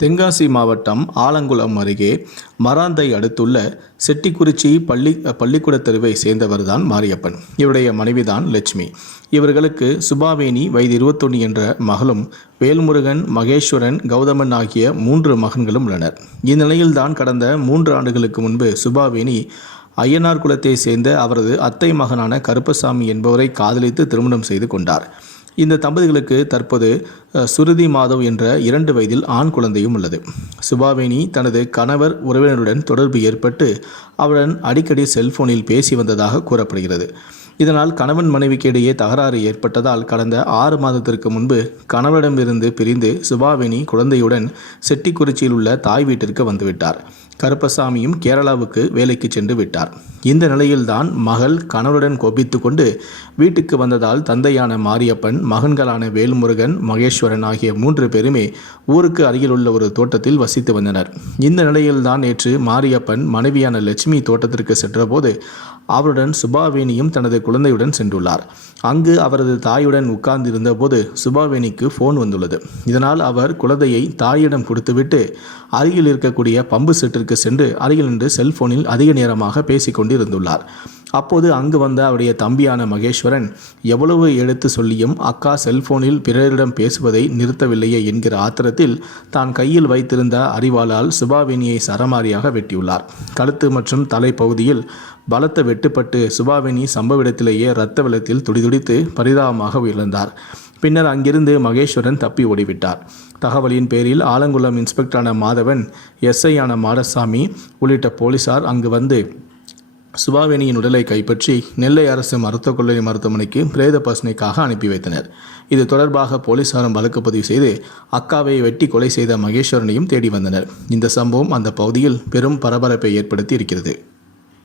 தென்காசி மாவட்டம் ஆலங்குளம் அருகே மராந்தை அடுத்துள்ள செட்டிக்குறிச்சி பள்ளி பள்ளிக்கூட தெருவை சேர்ந்தவர்தான் மாரியப்பன். இவருடைய மனைவிதான் லட்சுமி. இவர்களுக்கு சுபாவேணி வயது இருபத்தொன்று என்ற மகளும் வேல்முருகன் மகேஸ்வரன் கௌதமன் ஆகிய மூன்று மகன்களும் உள்ளனர். இந்நிலையில்தான் கடந்த மூன்று ஆண்டுகளுக்கு முன்பு சுபாவேணி ஐயனார் குலத்தை சேர்ந்த அவரது அத்தை மகனான கருப்பசாமி என்பவரை காதலித்து திருமணம் செய்து கொண்டார். இந்த தம்பதிகளுக்கு தற்போது சுருதி மாதவ் என்ற இரண்டு வயதில் ஆண் குழந்தையும் உள்ளது. சுபாவேணி தனது கணவர் உறவினருடன் தொடர்பு ஏற்பட்டு அவருடன் அடிக்கடி செல்போனில் பேசி வந்ததாக கூறப்படுகிறது. இதனால் கணவன் மனைவிக்கு இடையே தகராறு ஏற்பட்டதால் கடந்த ஆறு மாதத்திற்கு முன்பு கணவரிடமிருந்து பிரிந்து சுபாவினி குழந்தையுடன் செட்டிக்குறிச்சியில் உள்ள தாய் வீட்டிற்கு வந்துவிட்டார். கருப்பசாமியும் கேரளாவுக்கு வேலைக்கு சென்று விட்டார். இந்த நிலையில்தான் மகள் கணவருடன் கோபித்து கொண்டு வீட்டுக்கு வந்ததால் தந்தையான மாரியப்பன் மகன்களான வேல்முருகன் மகேஸ்வரன் ஆகிய மூன்று பேருமே ஊருக்கு அருகிலுள்ள ஒரு தோட்டத்தில் வசித்து வந்தனர். இந்த நிலையில்தான் நேற்று மாரியப்பன் மனைவியான லட்சுமி தோட்டத்திற்கு சென்றபோது அவருடன் சுபாவேணியும் தனது குழந்தையுடன் சென்றுள்ளார். அங்கு அவரது தாயுடன் உட்கார்ந்திருந்த போது சுபாவேணிக்கு ஃபோன் வந்துள்ளது. இதனால் அவர் குழந்தையை தாயிடம் கொடுத்துவிட்டு அருகில் இருக்கக்கூடிய பம்பு செட்டிற்கு சென்று அருகில் நின்று செல்போனில் அதிக நேரமாக பேசிக் கொண்டிருந்துள்ளார் அப்போது அங்கு வந்த அவருடைய தம்பியான மகேஸ்வரன் எவ்வளவு எடுத்து சொல்லியும் அக்கா செல்போனில் பிறரிடம் பேசுவதை நிறுத்தவில்லையே என்கிற ஆத்திரத்தில் தான் கையில் வைத்திருந்த அறிவாளால் சுபாவேணியை சரமாரியாக வெட்டியுள்ளார். கழுத்து மற்றும் தலைப்பகுதியில் பலத்த வெட்டுப்பட்டு சுபாவேணி சம்பவ இடத்திலேயே இரத்த வெள்ளத்தில் துடிதுடித்து பரிதாபமாக உயர்ந்தார் பின்னர் அங்கிருந்து மகேஸ்வரன் தப்பி ஓடிவிட்டார். தகவலின் பேரில் ஆலங்குளம் இன்ஸ்பெக்டரான மாதவன் எஸ்ஐயான மாடசாமி உள்ளிட்ட போலீசார் அங்கு வந்து சுபாவேணியின் உடலை கைப்பற்றி நெல்லை அரசு மருத்துவக் கல்லூரி மருத்துவமனைக்கு பிரேத பசனைக்காக அனுப்பி வைத்தனர். இது தொடர்பாக போலீசாரும் வழக்கு பதிவு செய்து அக்காவை வெட்டி கொலை செய்த மகேஸ்வரனையும் தேடி வந்தனர். இந்த சம்பவம் அந்த பகுதியில் பெரும் பரபரப்பை ஏற்படுத்தி இருக்கிறது.